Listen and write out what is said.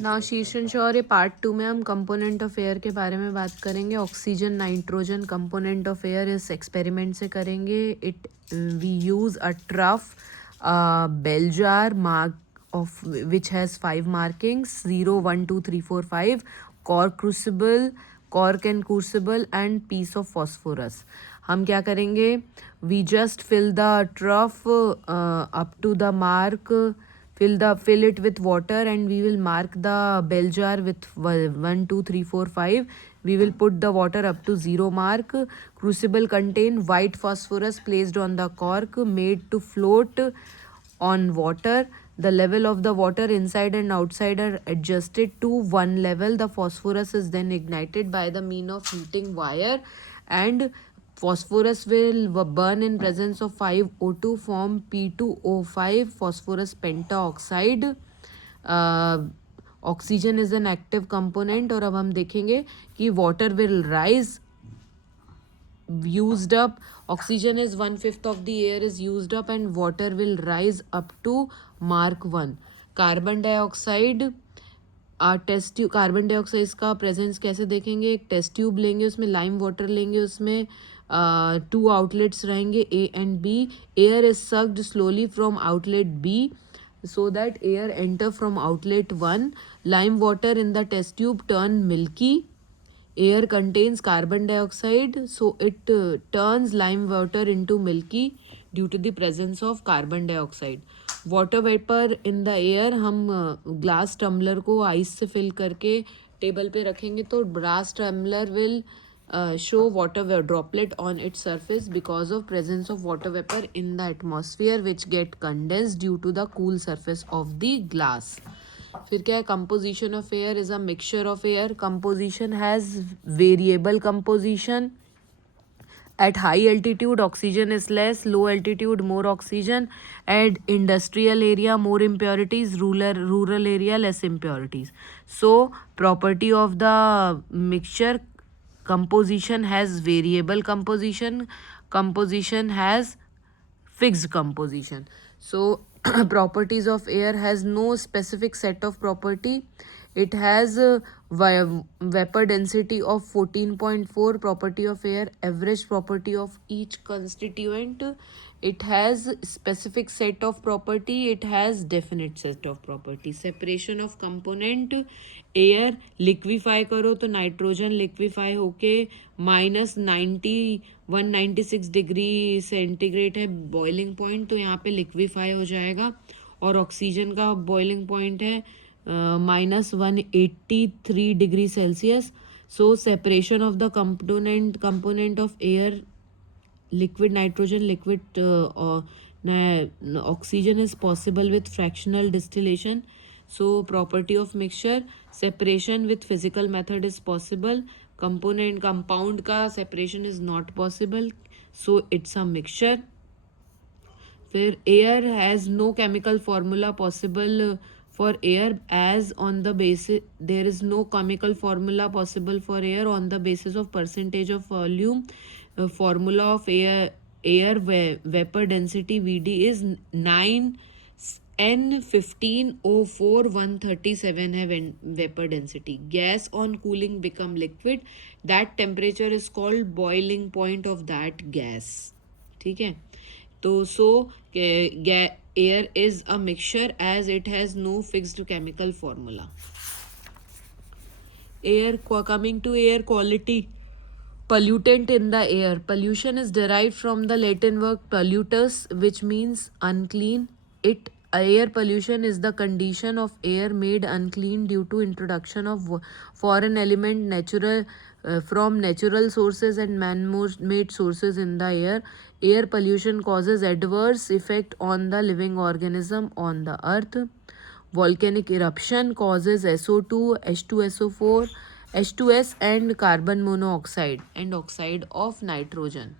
Now शीर्षन शौर ये part 2 में हम कंपोनेंट ऑफ एयर के बारे में बात करेंगे. Oxygen nitrogen component of air इस एक्सपेरिमेंट से करेंगे. It we use a trough bell jar mark of which has 5 markings 0 1 2 3 4 5 cork and crucible and piece of phosphorus. हम क्या करेंगे? We just fill the trough up to the mark, fill it with water, and we will mark the bell jar with 1 2 3 4 5. We will put the water up to 0 mark. Crucible contain white phosphorus placed on the cork made to float on water. The level of the water inside and outside are adjusted to one level. The phosphorus is then ignited by the mean of heating wire, and phosphorus will burn in presence of 5O2 form P2O5 phosphorus pentaoxide. Oxygen is an active component. और अब हम देखेंगे कि water will rise used up. Oxygen is 1/5 of the air is used up, and water will rise up to mark 1. Carbon dioxide test tube. Carbon dioxide का presence कैसे देखेंगे? एक test tube लेंगे, उसमें लाइम वाटर लेंगे, उसमें 2 outlets रहेंगे A and B. Air is sucked slowly from outlet B so that air enter from outlet 1. Lime water in the test tube turn milky. Air contains carbon dioxide, so it turns lime water into milky due to the presence of carbon dioxide. Water vapor in the air. हम glass tumbler को ice से fill करके table पे रखेंगे तो glass tumbler will show water droplet on its surface because of presence of water vapor in the atmosphere which get condensed due to the cool surface of the glass. फिर क्या है? Composition of air is a mixture of air. Composition has variable composition. At high altitude, oxygen is less. Low altitude, more oxygen. At industrial area, more impurities. Rural area, less impurities. So, property of the mixture: composition has variable composition. Composition has fixed composition. So, properties of air has no specific set of property. It has vapor density of 14.4. Property of air: average property of each constituent. It has specific set of property. It has definite set of property. Separation of component: air liquefy करो तो nitrogen liquefy होके -196 degree centigrade है boiling point, तो यहाँ पे liquefy हो जाएगा. और ऑक्सीजन का बॉइलिंग पॉइंट है -183 degree Celsius. So separation of the component of air: liquid nitrogen, liquid oxygen is possible with fractional distillation. So property of mixture: separation with physical method is possible. Compound का separation is not possible, so it's a mixture. फिर air has no chemical formula possible for air, as on the basis there is no chemical formula possible for air on the basis of percentage of volume. Formula of air vapor density VD is 9N15O4 137 है vapor density. Gas on cooling become liquid. That temperature is called boiling point of that gas. ठीक है. तो air is a mixture as it has no fixed chemical formula. Coming to air quality. Pollutant in the air. Pollution is derived from the Latin word pollutus, which means unclean. Air pollution is the condition of air made unclean due to introduction of foreign element from natural sources and man-made sources in the air. Air pollution causes adverse effect on the living organism on the earth. Volcanic eruption causes SO2, H2SO4, H2S and carbon monoxide and oxide of nitrogen.